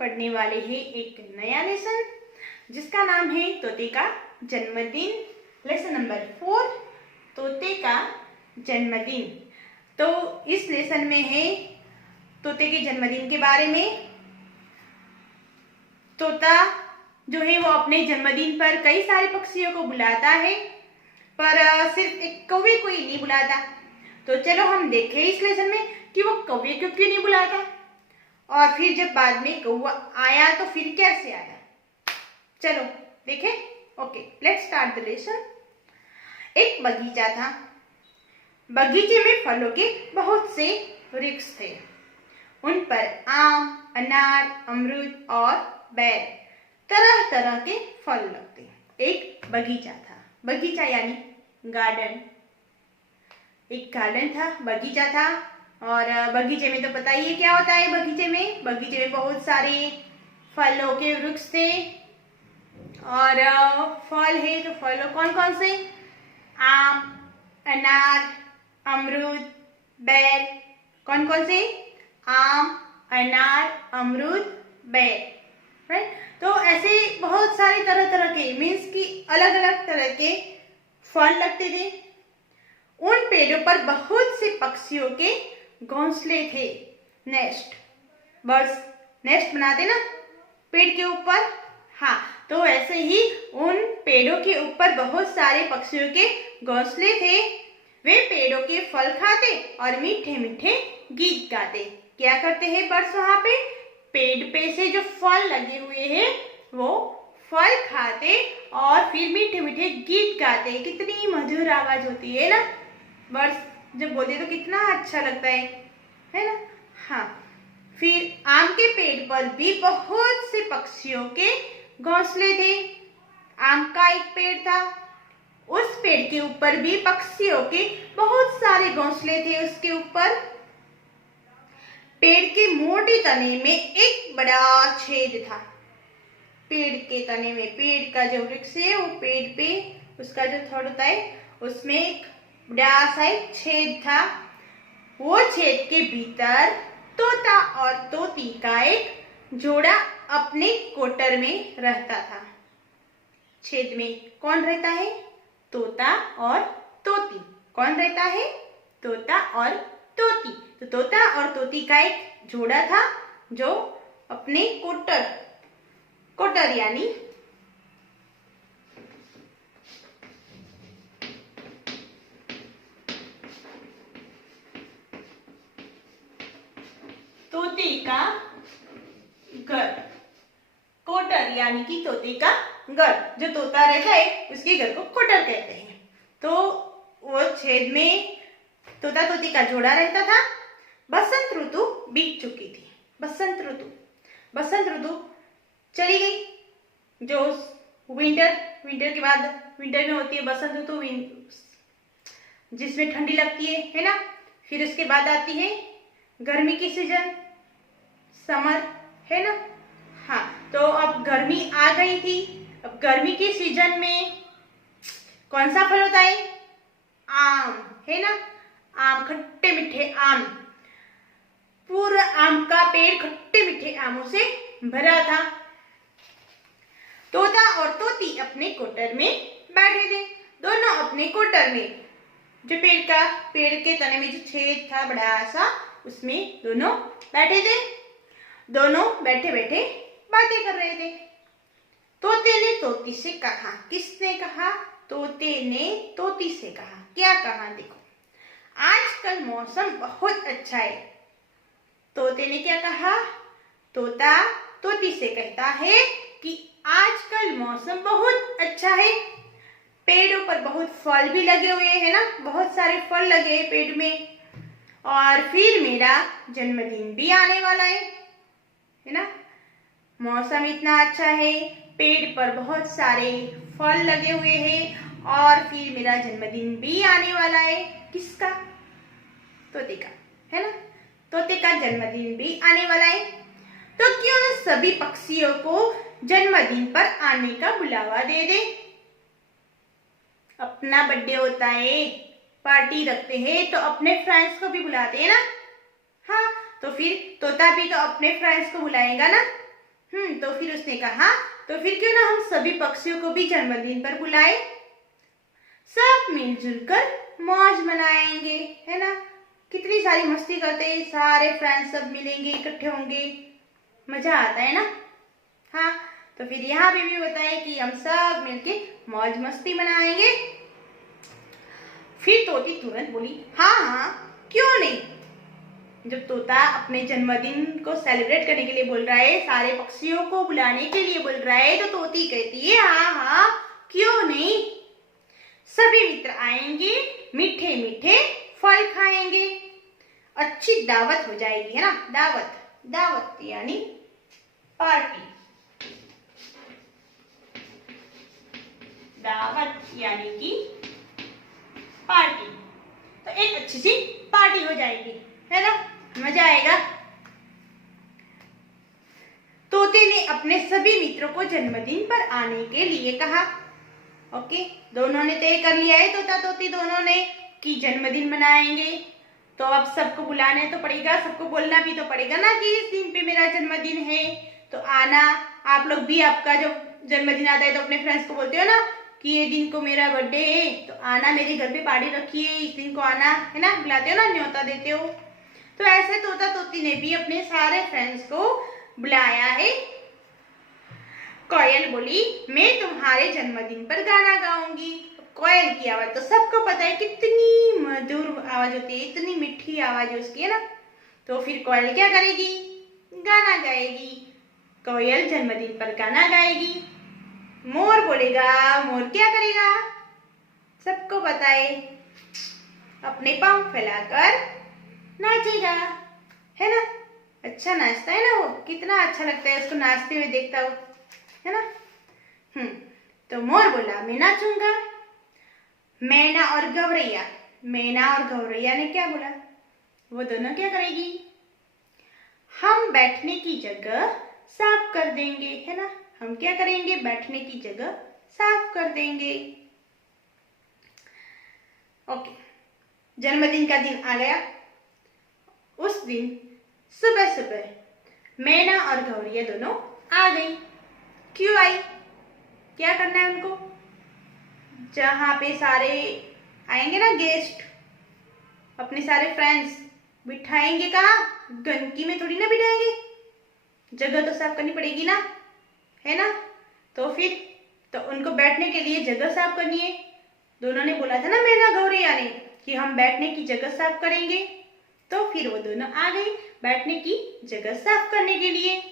पढ़ने वाले हैं एक नया लेसन जिसका नाम है तोते का जन्मदिन। लेसन नंबर 4, तोते का जन्मदिन। तो इस लेसन में है तोते के जन्मदिन के बारे में। तोता जो है वो अपने जन्मदिन पर कई सारे पक्षियों को बुलाता है, पर सिर्फ एक कौवे को ही नहीं बुलाता। तो चलो हम देखें इस लेसन में कि वो कौवे को क्यों नहीं बुलाता, और फिर जब बाद में कौवा आया तो फिर कैसे आया। चलो देखें। Okay, let's start the lesson. एक बगीचा था। बगीचे में फलों के बहुत से वृक्ष थे। उन पर आम, अनार, अमरूद और बेर तरह तरह के फल लगते। एक बगीचा था। बगीचा यानी गार्डन। एक गार्डन था, बगीचा था। और बगीचे में तो पता ही है क्या होता है। बगीचे में बहुत सारे फलों के वृक्ष थे। और फल है तो फल कौन कौन से? आम, अनार, अमरूद, बेर। कौन कौन से? आम, अनार, अमरूद, बेर। राइट। तो ऐसे बहुत सारे तरह तरह के मीन्स कि अलग अलग तरह के फल लगते थे। उन पेड़ों पर बहुत से पक्षियों के घोंसले थे। नेस्ट, बर्ड्स नेस्ट बनाते ना पेड़ के ऊपर। हाँ, तो ऐसे ही उन पेड़ों के ऊपर बहुत सारे पक्षियों के घोंसले थे। वे पेड़ों के फल खाते और मीठे मीठे गीत गाते। क्या करते हैं बर्ड्स वहां पे? पेड़ पे से जो फल लगे हुए हैं वो फल खाते और फिर मीठे मीठे गीत गाते। कितनी मधुर आवाज होती है ना। बर्ड्स जब बोलते तो कितना अच्छा लगता है ना। हाँ, फिर आम के पेड़ पर भी बहुत से पक्षियों के घोंसले थे। आम का एक पेड़ था, उस पेड़ के ऊपर भी पक्षियों के बहुत सारे घोंसले थे। उसके ऊपर पेड़ के मोटे तने में एक बड़ा छेद था। पेड़ के तने में, पेड़ का जो वृक्ष है वो पेड़ पे उसका जो थड़ होता है उसमें एक बड़ा सा एक छेद था। वो छेद के भीतर तोता और तोती का एक जोड़ा अपने कोटर में रहता था। छेद में कौन रहता है? तोता और तोती। कौन रहता है? तोता और तोती। तो तोता और तोती का एक जोड़ा था जो अपने कोटर यानी तोते का घर, कोटर यानी कि तोते का घर, जो तोता रहता है उसके घर को कोटर कहते हैं। तो वो छेद में तोता तोती का जोड़ा रहता था। बसंत ऋतु बीत चुकी थी। बसंत ऋतु चली गई। जो विंटर के बाद विंटर में होती है बसंत ऋतु, जिसमें ठंडी लगती है ना। फिर उसके बाद आती है गर्मी की सीजन, समर, है ना। हाँ, तो अब गर्मी आ गई थी। अब गर्मी के सीजन में कौन सा फल होता है? आम, है ना। आम, खट्टे मीठे आम। पूरा आम का पेड़ खट्टे मीठे आमों से भरा था। तोता और तोती अपने कोटर में बैठे थे। दोनों अपने कोटर में, जो पेड़ के तने में जो छेद था बड़ा सा, उसमें दोनों बैठे थे। दोनों बैठे बैठे बातें कर रहे थे। तोते ने तोती से कहा। किसने कहा? तोते ने तोती से कहा। क्या कहा? देखो, आजकल मौसम बहुत अच्छा है। तोते ने क्या कहा? तोता तोती से कहता है कि आजकल मौसम बहुत अच्छा है। पेड़ों पर बहुत फल भी लगे हुए हैं ना, बहुत सारे फल लगे हैं पेड़ में। और फिर मेरा जन्मदिन भी आने वाला है ना। मौसम इतना अच्छा है, पेड़ पर बहुत सारे फल लगे हुए हैं और फिर मेरा जन्मदिन भी आने वाला है। किसका? तोते का, है ना। तोते का जन्मदिन भी आने वाला है। तो क्यों न सभी पक्षियों को जन्मदिन पर आने का बुलावा दे दे। अपना बर्थडे होता है, पार्टी रखते हैं तो अपने फ्रेंड्स को भी बुलाते हैं ना। हाँ, तो फिर तोता भी तो अपने फ्रेंड्स को बुलाएगा ना। तो फिर उसने कहा तो फिर क्यों ना हम सभी पक्षियों को भी जन्मदिन पर बुलाए, सब मिलजुल कर मौज मनाएंगे, है ना। कितनी सारी मस्ती करते हैं, सारे फ्रेंड्स सब मिलेंगे, इकट्ठे होंगे, मजा आता है ना। हाँ, तो फिर यहाँ पे भी होता है कि हम सब मिलके मौज मस्ती मनाएंगे। फिर तोती तुरंत बोली, हाँ हाँ क्यों नहीं। जब तोता अपने जन्मदिन को सेलिब्रेट करने के लिए बोल रहा है, सारे पक्षियों को बुलाने के लिए बोल रहा है, तो तोती कहती है हाँ हाँ क्यों नहीं। सभी मित्र आएंगे, मीठे मीठे फल खाएंगे, अच्छी दावत हो जाएगी, है ना। दावत, दावत यानी पार्टी, दावत यानी कि पार्टी। तो एक अच्छी सी पार्टी हो जाएगी, है ना, मजा आएगा। तोते ने अपने सभी मित्रों को जन्मदिन पर आने के लिए कहा। ओके, दोनों ने तय कर लिया है, तोता तोती दोनों ने, कि जन्मदिन मनाएंगे। तो अब सबको बुलाने तो पड़ेगा, सबको बोलना भी तो पड़ेगा ना कि इस दिन पे मेरा जन्मदिन है, तो आना। आप लोग भी, आपका जब जन्मदिन आता है तो अपने फ्रेंड्स को बोलते हो ना कि ये दिन को मेरा बर्थडे है, तो आना, मेरे घर पे पार्टी रखी है, इस दिन को आना, है ना, बुलाते हो ना, न्योता देते हो। तो ऐसे तोता तोती ने भी अपने सारे फ्रेंड्स को बुलाया है। कोयल बोली, मैं तुम्हारे जन्मदिन पर गाना गाऊंगी। कोयल की आवाज तो सबको पता है, कितनी मधुर आवाज होती है, इतनी मीठी आवाज है उसकी, है ना। तो फिर कोयल क्या करेगी, गाना गाएगी। कोयल जन्मदिन पर गाना गाएगी। मोर बोलेगा, मोर क्या करेगा, सबको पता है, अपने पांव फैलाकर नाचेगा, है ना। अच्छा नाचता है ना वो, कितना अच्छा लगता है उसको नाचते हुए देखता हो, है ना। तो मोर बोला, मैं नाचूंगा। मैना और गौरैया, मैना और गौरैया ने क्या बोला, वो दोनों क्या करेगी, हम बैठने की जगह साफ कर देंगे, है ना। हम क्या करेंगे, बैठने की जगह साफ कर देंगे। ओके, जन्मदिन का दिन आ गया। उस दिन सुबह सुबह मैना और गौरैया दोनों आ गई। क्यों आई, क्या करना है उनको, जहाँ पे सारे आएंगे ना गेस्ट, अपने सारे फ्रेंड्स, बिठाएंगे कहाँ, गंदगी में थोड़ी ना बिठाएंगे, जगह तो साफ करनी पड़ेगी ना, है ना। तो फिर तो उनको बैठने के लिए जगह साफ करनी है। दोनों ने बोला था ना, मैना गौरैया ने, कि हम बैठने की जगह साफ करेंगे। तो फिर वो दोनों आ गई बैठने की जगह साफ करने के लिए।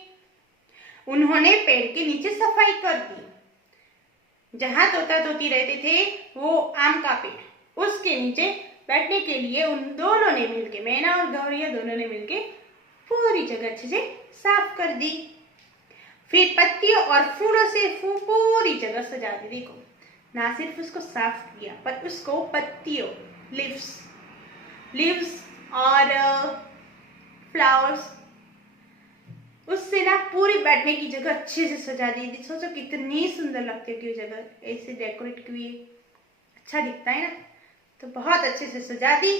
उन्होंने पेड़ के नीचे सफाई कर दी। जहां तोता तोती रहते थे, वो आम का पेड़, उसके नीचे बैठने के लिए उन दोनों ने मिलके, मैना और गौरैया दोनों ने मिलके पूरी जगह अच्छे से साफ कर दी। फिर पत्तियों और फूलों से पूरी जगह सजा दी। देखो, ना सिर्फ उसको साफ किया, पर उसको पत्तियों, लिव्स और फ्लावर्स, उससे ना पूरी बैठने की जगह अच्छे से सजा दी थी। सोचो कितनी सुंदर लगती है कि जगह ऐसे डेकोरेट की हुई, अच्छा दिखता है ना। तो बहुत अच्छे से सजा दी।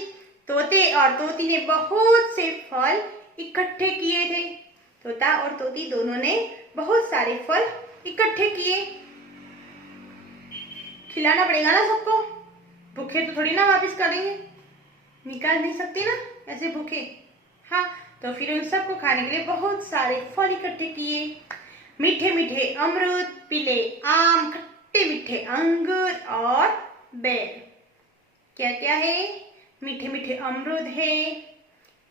तोते और तोती ने बहुत से फल इकट्ठे किए थे। तोता और तोती दोनों ने बहुत सारे फल इकट्ठे किए। खिलाना पड़ेगा ना सबको, भूखे तो थोड़ी ना वापस करेंगे, निकाल नहीं सकते ना ऐसे भूखे। हाँ, तो फिर उन सबको खाने के लिए बहुत सारे फल इकट्ठे किए। मीठे मीठे अमरूद, पीले आम, खट्टे मीठे अंगूर और बेर। क्या क्या है, मीठे मीठे अमरूद है,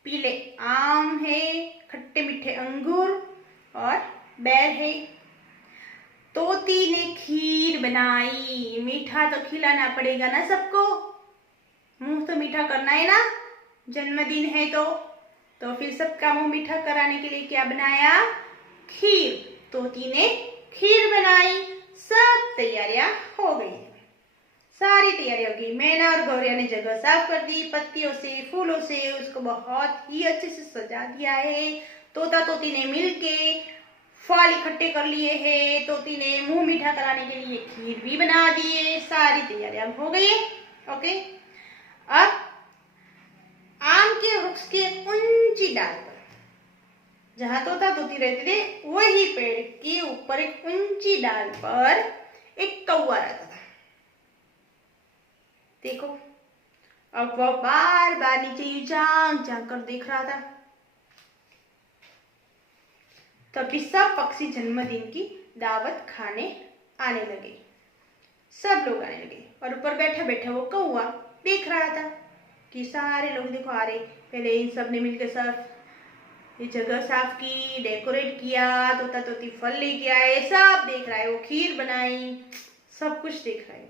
पीले आम है, खट्टे मीठे अंगूर और बेर है। तोती ने खीर बनाई। मीठा तो खिलाना पड़ेगा ना सबको, मुंह तो मीठा करना है ना, जन्मदिन है तो फिर सबका मुंह मीठा कराने के लिए क्या बनाया, खीर। तोती ने खीर बनाई। सब तैयारियां हो गई, सारी तैयारी हो गई। मैना और गौरैया ने जगह साफ कर दी, पत्तियों से, फूलों से उसको बहुत ही अच्छे से सजा दिया है। तोता तोती ने मिलके फल इकट्ठे कर लिए हैं। तोती ने मुंह मीठा कराने के लिए खीर भी बना दिए। सारी तैयारियां हो गई। ओके, अब आम के वृक्ष की एक ऊंची डाल पर जहां तोता तोती रहते थे वही पेड़ के ऊपर एक ऊंची डाल पर एक कौवा रहता था। देखो, अब वह बार बार नीचे झांक झांक कर देख रहा था। तभी सब पक्षी जन्मदिन की दावत खाने आने लगे। सब लोग आने लगे और ऊपर बैठा बैठा वो कौवा देख रहा था कि सारे लोग देखो आ रहे। पहले इन सब ने मिलकर सब ये जगह साफ की, डेकोरेट किया, तोता तोती फल लेके आए, सब देख रहा है। वो खीर बनाई, सब कुछ देख रहा है।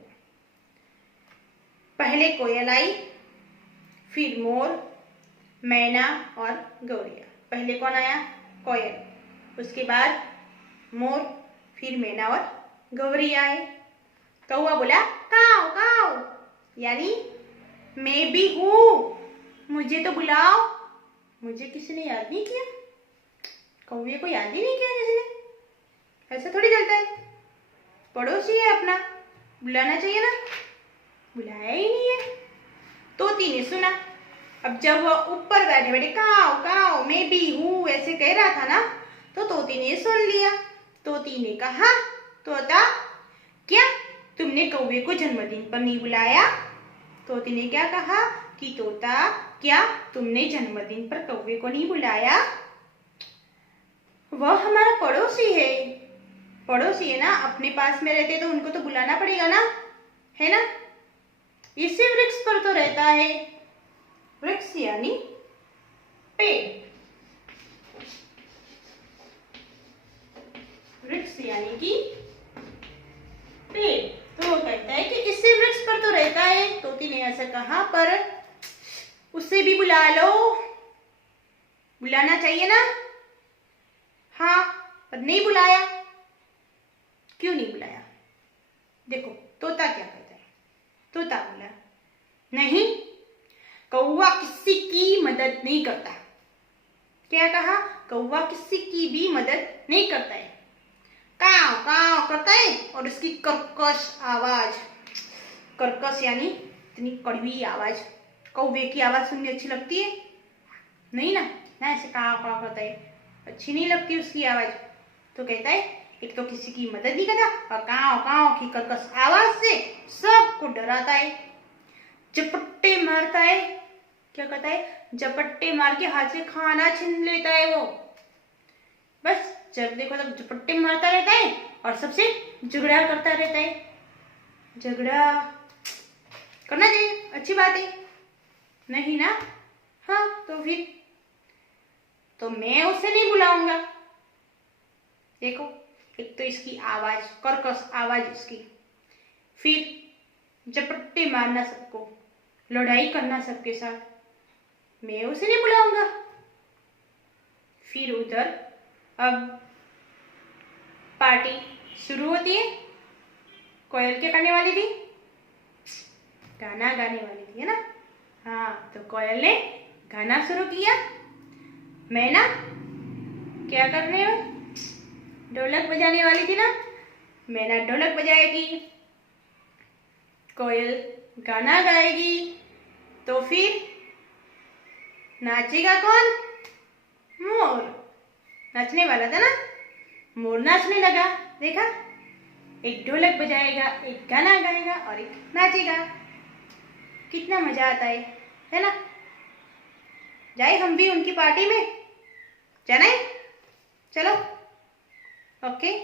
पहले कोयल आई, फिर मोर, मैना और गौरिया। पहले कौन आया? कोयल, उसके बाद मोर, फिर मैना और गौरिया आए। कौवा बोला काऊ काऊ, यानी मैं भी हूं, मुझे तो बुलाओ। मुझे किसी ने याद नहीं किया, कौवे को याद ही नहीं किया किसी ने। ऐसा थोड़ी चलता है, पड़ोसी है अपना, बुलाना चाहिए ना, बुलाया ही नहीं है। तोती ने सुना। अब जब वह ऊपर बैठे बैठे काऊ काऊ मैं भी हूं ऐसे कह रहा था ना, तो तोती ने सुन लिया। तोती ने कहा तोता क्या तुमने कौवे को जन्मदिन पर नहीं बुलाया? तोती ने क्या कहा कि तोता क्या तुमने जन्मदिन पर कौवे को नहीं बुलाया? वह हमारा पड़ोसी है। पड़ोसी है ना, अपने पास में रहते तो उनको तो बुलाना पड़ेगा ना, है ना। इसी वृक्ष पर तो रहता है। वृक्ष यानी पेड़, वृक्ष यानी कि पेड़। तो वो कहता है कि इसी वृक्ष पर तो रहता है। तोती ने ऐसा कहा, पर उसे भी बुला लो, बुलाना चाहिए ना। हाँ, पर नहीं बुलाया। क्यों नहीं बुलाया? देखो तोता क्या कहता है। तोता बोला नहीं, कौवा किसी की मदद नहीं करता। क्या कहा? कौवा किसी की भी मदद नहीं करता है। काव काव करता है और उसकी कर्कश आवाज, कर्कश यानी इतनी कड़वी आवाज। कौवे की आवाज सुननी अच्छी लगती है? नहीं ना, ना ऐसे काव काव करता है, अच्छी नहीं लगती उसकी आवाज। तो कहता है एक तो किसी की मदद नहीं करता और काव काव की कर्कश आवाज से सबको डराता है, झपट्टे मारता है। क्या कहता है? झपट्टे मार के हाथ से खाना छीन लेता है वो। बस जब देखो तब झपट्टे मारता रहता है और सबसे झगड़ा करता रहता है। झगड़ा करना चाहिए, अच्छी बात है, नहीं ना? हाँ, तो फिर तो मैं उसे नहीं बुलाऊंगा। देखो, एक तो इसकी आवाज, कर्कश आवाज इसकी, फिर झपट्टे मारना सबको, लड़ाई करना सबके साथ, मैं उसे नहीं बुलाऊंगा। फिर उधर अब पार्टी शुरू होती है। कोयल क्या करने वाली थी? गाना गाने वाली थी, है ना। हाँ, तो कोयल ने गाना शुरू किया। मैना क्या करने हो? ढोलक बजाने वाली थी ना, मैना ढोलक बजाएगी, कोयल गाना गाएगी। तो फिर नाचेगा कौन? मोर। नाचने वाला था ना, मोर नाचने लगा। देखा, एक ढोलक बजाएगा, एक गाना गाएगा और एक नाचेगा। कितना मजा आता है ना। जाए हम भी उनकी पार्टी में, जाना है? चलो, ओके।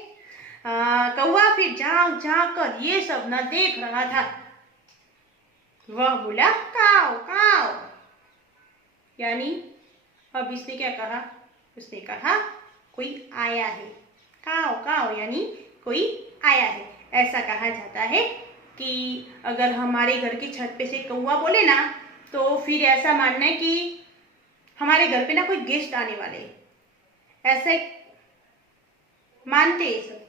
कौवा फिर झांक झांक कर ये सब ना देख रहा था। वह बोला काव काव, यानी अब इसने क्या कहा? उसने कहा कोई आया है। काव काव यानी कोई आया है। ऐसा कहा जाता है कि अगर हमारे घर की छत पे से कौवा बोले ना, तो फिर ऐसा मानना है कि हमारे घर पे ना कोई गेस्ट आने वाले हैं, ऐसे मानते हैं सब।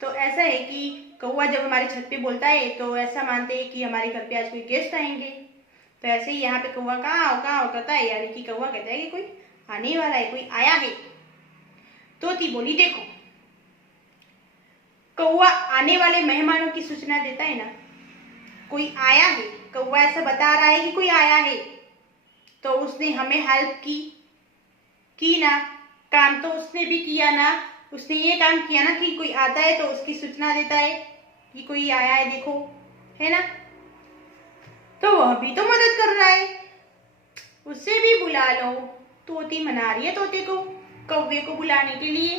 तो ऐसा है कि कौवा जब हमारे छत पे बोलता है तो ऐसा मानते हैं कि हमारे घर पे आज कोई गेस्ट आएंगे। तो ऐसे ही यहाँ पे कौवा काव काव करता है, यानी कि कौवा कहता है कि कोई आने वाला है, कोई आया है। तोती बोली देखो, कौवा आने वाले मेहमानों की सूचना देता है ना, कोई आया है, कौवा ऐसा बता रहा है कि कोई आया है, तो उसने हमें हेल्प की ना, काम तो उसने भी किया ना, उसने ये काम किया ना कि कोई आता है तो उसकी सूचना देता है कि कोई आया है देखो, है ना। तो वह भी तो मदद कर रहा है, उसे भी बुला लो। तोती मना रही है तोते को कौवे को बुलाने के लिए,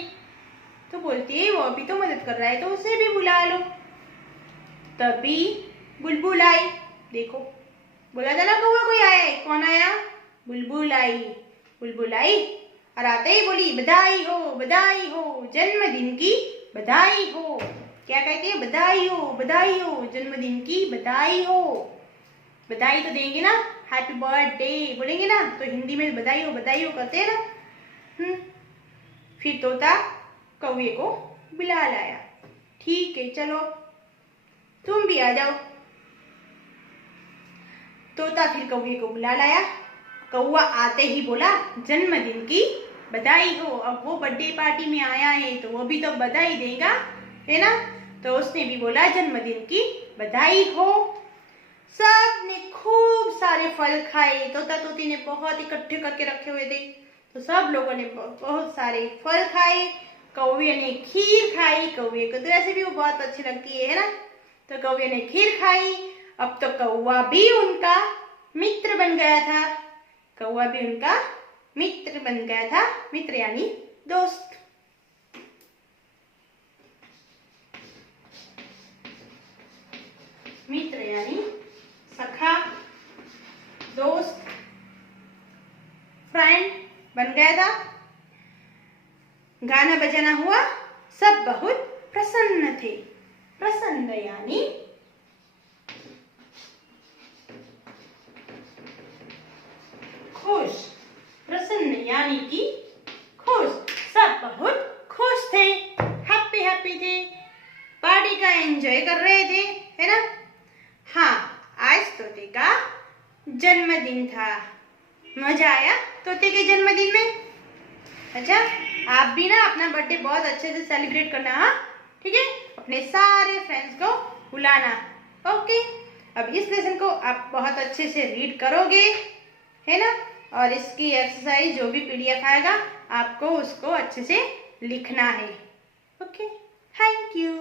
तो बोलती है वह भी तो मदद कर रहा है तो उसे भी बुला लो। तभी बुलबुल आई, देखो बोला था ना कौवा कोई आया है, कौन आया? बुलबुल आई। बुलबुल आई और आते ही बोली बधाई हो जन्मदिन की बधाई हो। क्या कहते हैं? बधाई हो जन्मदिन की बधाई हो। बधाई तो देंगे ना, हैप्पी बर्थडे बोलेंगे ना, तो हिंदी में बधाई हो कहते हैं ना। फिर तोता कौवे को बुला लाया। ठीक है चलो तुम भी आ जाओ। तोता फिर कौवे को बुला लाया। कौवा आते ही बोला जन्मदिन की बधाई हो। अब वो बर्थडे पार्टी में आया है तो वो भी तो बधाई देगा, है ना। तो उसने भी बोला जन्मदिन की बधाई हो। सबने खूब सारे फल खाए, तोता तोती ने बहुत इकट्ठे करके रखे हुए थे, तो सब लोगों ने बहुत सारे फल खाए। कौवे ने खीर खाई, कौवे को तो ऐसे भी वो बहुत अच्छी लगती है ना। तो कौवे ने खीर खाई। अब तो कौवा भी उनका मित्र बन गया था। कौवा भी उनका मित्र बन गया था, मित्र यानी दोस्त। मित्र यानी सखा, दोस्त, फ्रेंड बन गया था। गाना बजाना हुआ, सब बहुत प्रसन्न थे। प्रसन्न यानी खुश, प्रसन्न यानी कि खुश। सब बहुत खुश थे, हैप्पी थे, पार्टी का एंजॉय कर रहे थे, है ना। हाँ, आज तोते का जन्मदिन था। मजा आया तोते के जन्मदिन में। अच्छा, आप भी ना अपना बर्थडे बहुत अच्छे से सेलिब्रेट करना। हाँ ठीक है, अपने सारे फ्रेंड्स को बुलाना। ओके, अब इस लेसन को आप बहुत अच्छे से रीड करोगे, है ना। और इसकी एक्सरसाइज जो भी पीडीएफ आएगा आपको उसको अच्छे से लिखना है। Okay, thank you.